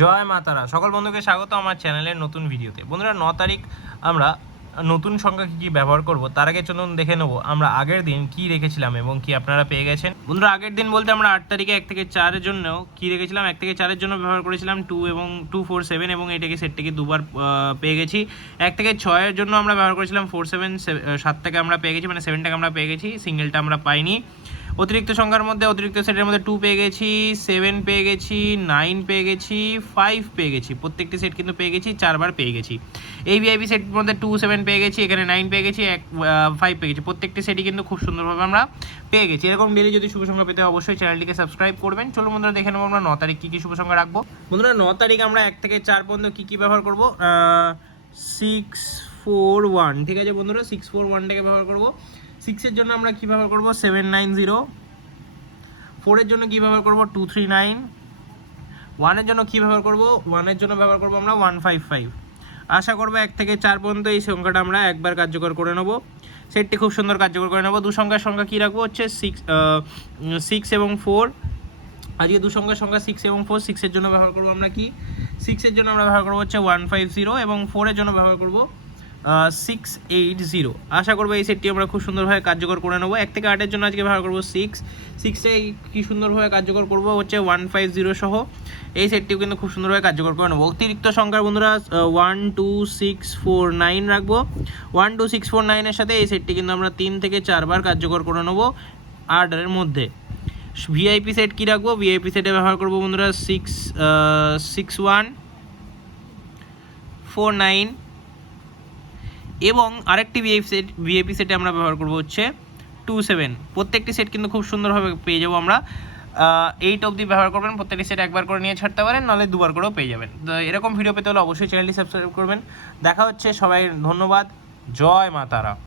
জয় মা তারা। সকল বন্ধুকে স্বাগত আমার চ্যানেলের নতুন ভিডিওতে। বন্ধুরা 9 তারিখ আমরা নতুন সংখ্যা কী কী ব্যবহার করব তার আগে চলুন দেখে নেব আমরা আগের দিন কি রেখেছিলাম এবং কি আপনারা পেয়ে গেছেন। বন্ধুরা আগের দিন বলতে আমরা 8 তারিখে 1 থেকে 4-এর জন্য কি রেখেছিলাম, 1 থেকে 4-এর জন্য ব্যবহার করেছিলাম 2 এবং 2 4 7 এবং এটাকে সেটটিকে দুবার পেয়ে গেছি। 1 থেকে 6-এর জন্য আমরা ব্যবহার করেছিলাম 4 7 7টাকে আমরা পেয়ে গেছি, মানে 7টাকে আমরা পেয়ে গেছি, সিঙ্গেলটা আমরা পাইনি। অতিরিক্ত সংখ্যার মধ্যে অতিরিক্ত সেটের মধ্যে 2 পেয়ে গেছি, 7 পেয়ে গেছি, 9 পেয়ে গেছি, 5 পেয়ে গেছি, প্রত্যেকটি সেট কিন্তু পেয়ে গেছি, 4বার পেয়ে গেছি। এই ভিআইপি সেটের মধ্যে 2 7 পেয়ে গেছি, এখানে 9 পেয়ে গেছি, 5 পেয়ে গেছি, প্রত্যেকটি সেটই কিন্তু খুব সুন্দরভাবে আমরা পেয়ে গেছি। এরকম ডেলি যদি শুভ সংখ্যা পেতে অবশ্যই চ্যানেলটিকে সাবস্ক্রাইব করবেন। চলো বন্ধুরা দেখে নেবো আমরা 9 তারিখ কী কী শুভ সংখ্যা রাখবো। বন্ধুরা 9 তারিখ আমরা 1 থেকে 4 পর্যন্ত কী কী ব্যবহার করবো, 6 4 1, ঠিক আছে বন্ধুরা, 6 4 1টাকে ব্যবহার করবো। 6-এর জন্য আমরা কী ব্যবহার করবো, 7 9 0। 4-এর জন্য কী ব্যবহার করবো, 2 3 9। 1-এর জন্য কী ব্যবহার করবো, 1-এর জন্য ব্যবহার করবো আমরা 1 5 5। আশা করবো 1 থেকে 4 পর্যন্ত এই সংখ্যাটা আমরা একবার কার্যকর করে নেবো। সেটটি খুব সুন্দর কার্যকর করে নেবো। দু সংখ্যার সংখ্যা কী রাখবো হচ্ছে 6 এবং 4। আজকে দু সংখ্যার সংখ্যা 6 এবং 4। 6-এর জন্য ব্যবহার করবো আমরা কি, 6-এর জন্য আমরা ব্যবহার করবো হচ্ছে 1 5 0 এবং 4-এর জন্য ব্যবহার করবো 6 8 0। আশা করবো এই সেটটি আমরা খুব সুন্দরভাবে কার্যকর করে নেবো। 1 থেকে 8-এর জন্য আজকে ব্যবহার করবো 6-এ কি সুন্দরভাবে কার্যকর করবো হচ্ছে 1 5 0 সহ। এই সেটটিও কিন্তু খুব সুন্দরভাবে কার্যকর করে নেবো। অতিরিক্ত সংখ্যার বন্ধুরা 1 2 6 4 9 রাখবো। 1 2 6 4 9-এর সাথে এই সেটটি কিন্তু আমরা 3 থেকে 4বার কার্যকর করে নেবো 8-এর মধ্যে। ভিআইপি সেট কী রাখবো, ভিআইপি সেটে ব্যবহার করবো বন্ধুরা 6 1 4 9 এবং আরেকটি ভিআইপি সেটে আমরা ব্যবহার করবো হচ্ছে 2 7। প্রত্যেকটি সেট কিন্তু খুব সুন্দরভাবে পেয়ে যাবো আমরা। 8 অবধি ব্যবহার করবেন, প্রত্যেকটি সেট একবার করে নিয়ে ছাড়তে পারেন, নাহলে দুবার করেও পেয়ে যাবেন। তো এরকম ভিডিও পেতে হলে অবশ্যই চ্যানেলটি সাবস্ক্রাইব করবেন। দেখা হচ্ছে, সবাই ধন্যবাদ। জয় মা তারা।